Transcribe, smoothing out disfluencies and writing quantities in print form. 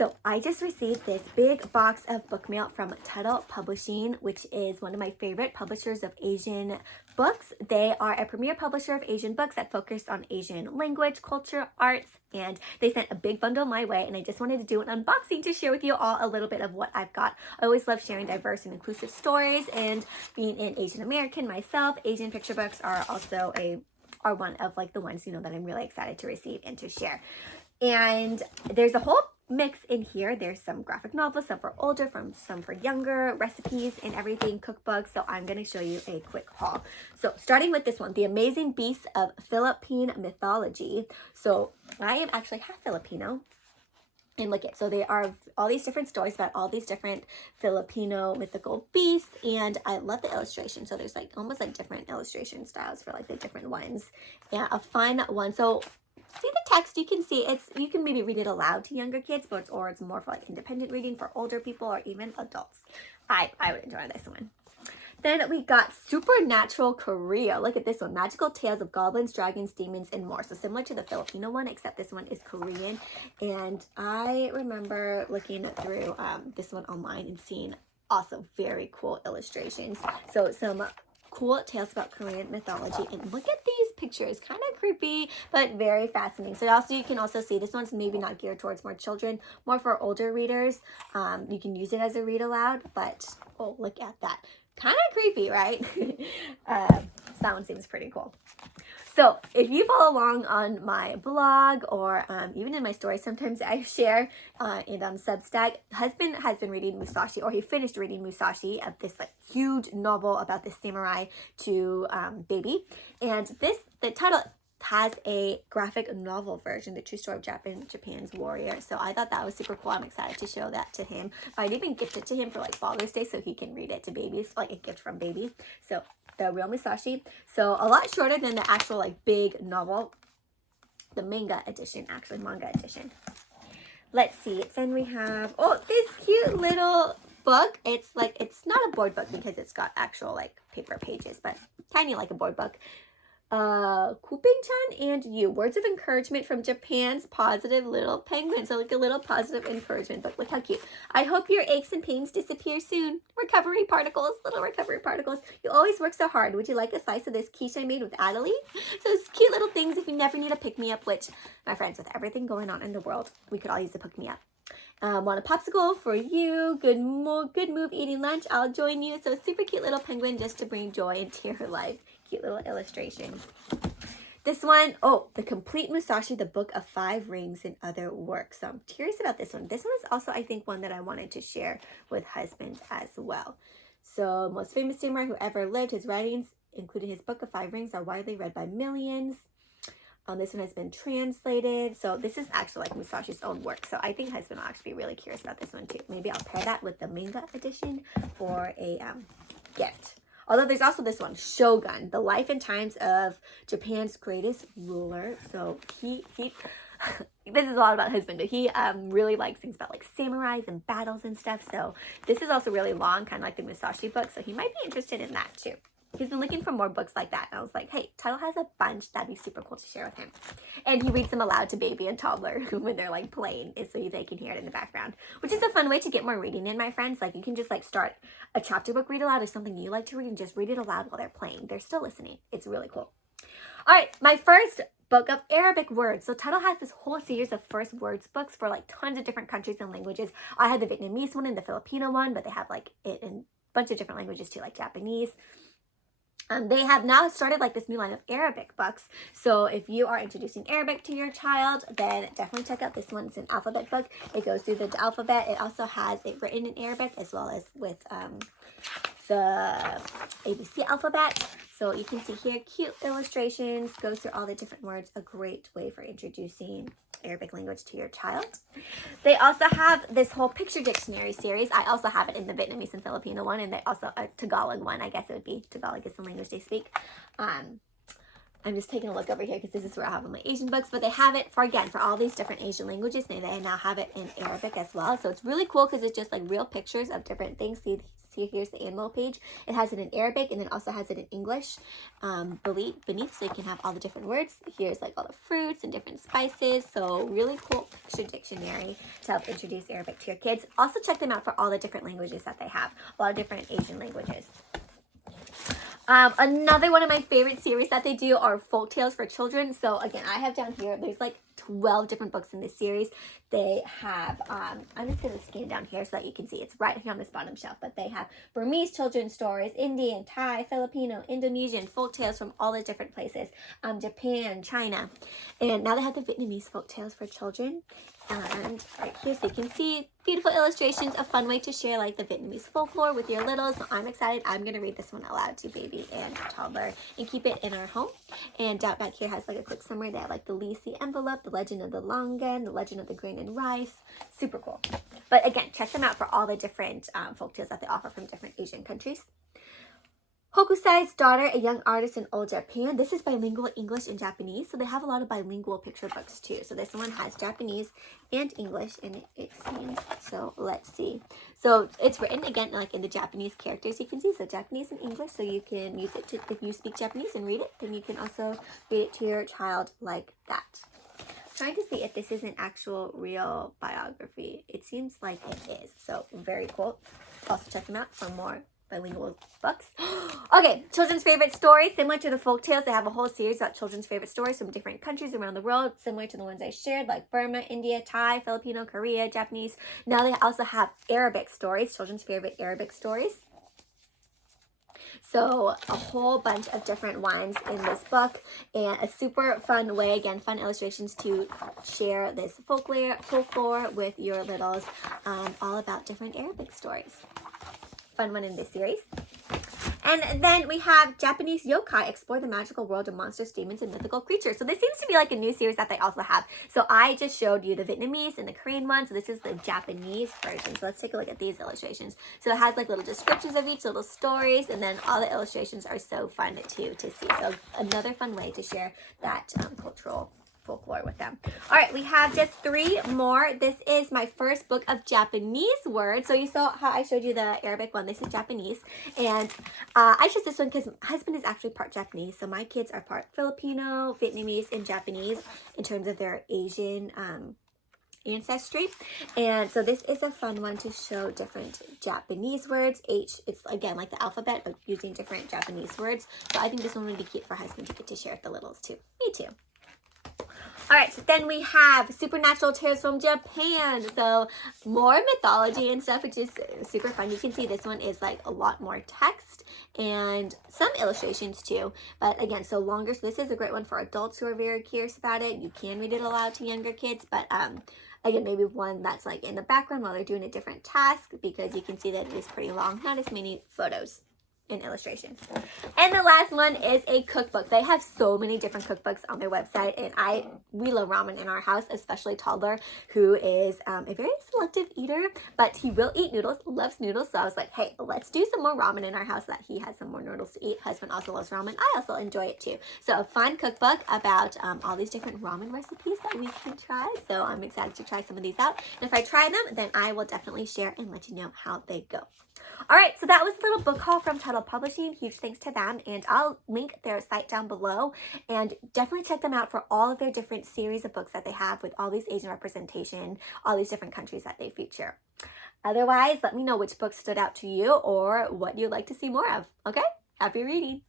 So I just received this big box of book mail from Tuttle Publishing, which is one of my favorite publishers of Asian books. They are a premier publisher of Asian books that focus on Asian language, culture, arts, and they sent a big bundle my way, and I just wanted to do an unboxing to share with you all a little bit of what I've got. I always love sharing diverse and inclusive stories, and being an Asian American myself, Asian picture books are also are one of like the ones, that I'm really excited to receive and to share. And there's a whole mix in here. There's some graphic novels, some for older, some for younger, recipes and everything, cookbooks. So I'm going to show you a quick haul. So starting with this one, The Amazing Beasts of Philippine Mythology. So I am actually half Filipino. And look so they are all these different stories about all these different Filipino mythical beasts, and I love the illustration. So there's like almost like different illustration styles for like the different ones, and a fun one. So see the text, you can see you can maybe read it aloud to younger kids, or it's more for like independent reading for older people or even adults. I would enjoy this one. Then we got Supernatural Korea. Look at this one. Magical tales of goblins, dragons, demons, and more. So similar to the Filipino one, except this one is Korean. And I remember looking through this one online and seeing also very cool illustrations. So some cool tales about Korean mythology. And look at these pictures. Kind of creepy, but very fascinating. So also you can also see this one's maybe not geared towards more children, more for older readers. You can use it as a read aloud, but oh, look at that. Kind of creepy, right? That one seems pretty cool. So if you follow along on my blog or even in my stories, sometimes I share in Substack, husband has been reading Musashi, or he finished reading Musashi, of this like huge novel about the samurai to baby. And the title has a graphic novel version, The True Story of Japan's Warrior. So I thought that was super cool. I'm excited to show that to him. I'd even gift it to him for like Father's Day so he can read it to babies, like a gift from baby. So the real Musashi. So a lot shorter than the actual like big novel, the manga edition. Let's see. Then we have, this cute little book. It's not a board book because it's got actual like paper pages, but tiny like a board book. Kuping-chan and You, Words of Encouragement from Japan's Positive Little Penguin. So like a little positive encouragement book. Look how cute. I hope your aches and pains disappear soon. Recovery particles, little recovery particles. You always work so hard. Would you like a slice of this quiche I made with Adelie? So it's cute little things if you never need a pick-me-up, which, my friends, with everything going on in the world, we could all use a pick-me-up. Want a popsicle for you? Good move eating lunch. I'll join you. So super cute little penguin just to bring joy into your life. Cute little illustrations. This one, The Complete Musashi, the Book of Five Rings and Other Works. So I'm curious about this one. This one is also, I think, one that I wanted to share with husband as well. So most famous samurai who ever lived, his writings, including his Book of Five Rings, are widely read by millions. This one has been translated. So this is actually like Musashi's own work. So I think husband will actually be really curious about this one too. Maybe I'll pair that with the manga edition for a gift. Although there's also this one, Shogun, The Life and Times of Japan's Greatest Ruler. So he this is a lot about husband, but he really likes things about like samurais and battles and stuff. So this is also really long, kind of like the Musashi book. So he might be interested in that too. He's been looking for more books like that. And I was like, hey, Tuttle has a bunch. That'd be super cool to share with him. And he reads them aloud to baby and toddler when they're like playing, so they can hear it in the background, which is a fun way to get more reading in, my friends. Like you can just like start a chapter book read aloud or something you like to read and just read it aloud while they're playing. They're still listening. It's really cool. All right, my first book of Arabic words. So Tuttle has this whole series of first words books for like tons of different countries and languages. I had the Vietnamese one and the Filipino one, but they have like it in a bunch of different languages too, like Japanese. They have now started like this new line of Arabic books. So if you are introducing Arabic to your child, then definitely check out this one. It's an alphabet book. It goes through the alphabet. It also has it written in Arabic as well as with the ABC alphabet. So you can see here, cute illustrations, goes through all the different words. A great way for introducing Arabic language to your child. They also have this whole picture dictionary series. I also have it in the Vietnamese and Filipino one, and they also a Tagalog one. I guess it would be Tagalog is the language they speak. I'm just taking a look over here because this is where I have all my Asian books, but they have it for all these different Asian languages. They now have it in Arabic as well. So it's really cool because it's just like real pictures of different things. See So here's the animal page. It has it in Arabic and then also has it in English beneath, so you can have all the different words. Here's like all the fruits and different spices. So really cool picture dictionary to help introduce Arabic to your kids. Also check them out for all the different languages that they have. A lot of different Asian languages. Another one of my favorite series that they do are folk tales for children. So again, I have down here, there's like 12 different books in this series. They have, I'm just going to scan down here so that you can see. It's right here on this bottom shelf. But they have Burmese children's stories, Indian, Thai, Filipino, Indonesian, folk tales from all the different places. Japan, China. And now they have the Vietnamese folk tales for children. And right here, so you can see beautiful illustrations, a fun way to share like the Vietnamese folklore with your littles. So I'm excited. I'm going to read this one aloud to baby and toddler and keep it in our home. And down back here has like a quick summary. They have like the Lisi envelope, the legend of the longan, the legend of the grain and rice. Super cool. But again, check them out for all the different folk tales that they offer from different Asian countries. Hokusai's Daughter, a Young Artist in Old Japan. This is bilingual English and Japanese, so they have a lot of bilingual picture books too. So this one has Japanese and English in it, it seems. So let's see. So it's written again like in the Japanese characters you can see. So Japanese and English, so you can use it to, if you speak Japanese and read it, then you can also read it to your child like that. Trying to see if this is an actual real biography. It seems like it is. So very cool. Also check them out for more bilingual books. Okay, children's favorite stories. Similar to the folk tales, they have a whole series about children's favorite stories from different countries around the world, similar to the ones I shared, like Burma, India, Thai, Filipino, Korea, Japanese. Now they also have Arabic stories, children's favorite Arabic stories. So a whole bunch of different ones in this book, and a super fun way, again, fun illustrations to share this folklore with your littles, all about different Arabic stories. Fun one in this series. And then we have Japanese yokai, explore the magical world of monsters, demons, and mythical creatures. So this seems to be like a new series that they also have. So I just showed you the Vietnamese and the Korean one. So this is the Japanese version. So let's take a look at these illustrations. So it has like little descriptions of each, little stories, and then all the illustrations are so fun too to see. So another fun way to share that cultural folklore with them. All right, we have just 3 more. This is my first book of Japanese words. So you saw how I showed you the Arabic one. This is Japanese, and I chose this one because my husband is actually part Japanese. So my kids are part Filipino, Vietnamese, and Japanese in terms of their Asian ancestry. And so this is a fun one to show different Japanese words. It's again like the alphabet, but using different Japanese words. So I think this one would be cute for husband to get to share with the littles too. Me too. All right, so then we have Supernatural Tales from Japan. So more mythology and stuff, which is super fun. You can see this one is like a lot more text and some illustrations too. But again, so longer. So this is a great one for adults who are very curious about it. You can read it aloud to younger kids, but again, maybe one that's like in the background while they're doing a different task, because you can see that it is pretty long, not as many photos and illustrations. And the last one is a cookbook. They have so many different cookbooks on their website, and we love ramen in our house, especially toddler, who is a very selective eater, but he will eat noodles, loves noodles. So I was like, hey, let's do some more ramen in our house so that he has some more noodles to eat. Husband also loves ramen. I also enjoy it too. So a fun cookbook about all these different ramen recipes that we can try. So I'm excited to try some of these out. And if I try them, then I will definitely share and let you know how they go. All right, so that was a little book haul from Tuttle Publishing. Huge thanks to them, and I'll link their site down below, and definitely check them out for all of their different series of books that they have with all these Asian representation, all these different countries that they feature. Otherwise, let me know which book stood out to you or what you'd like to see more of. Okay, happy reading.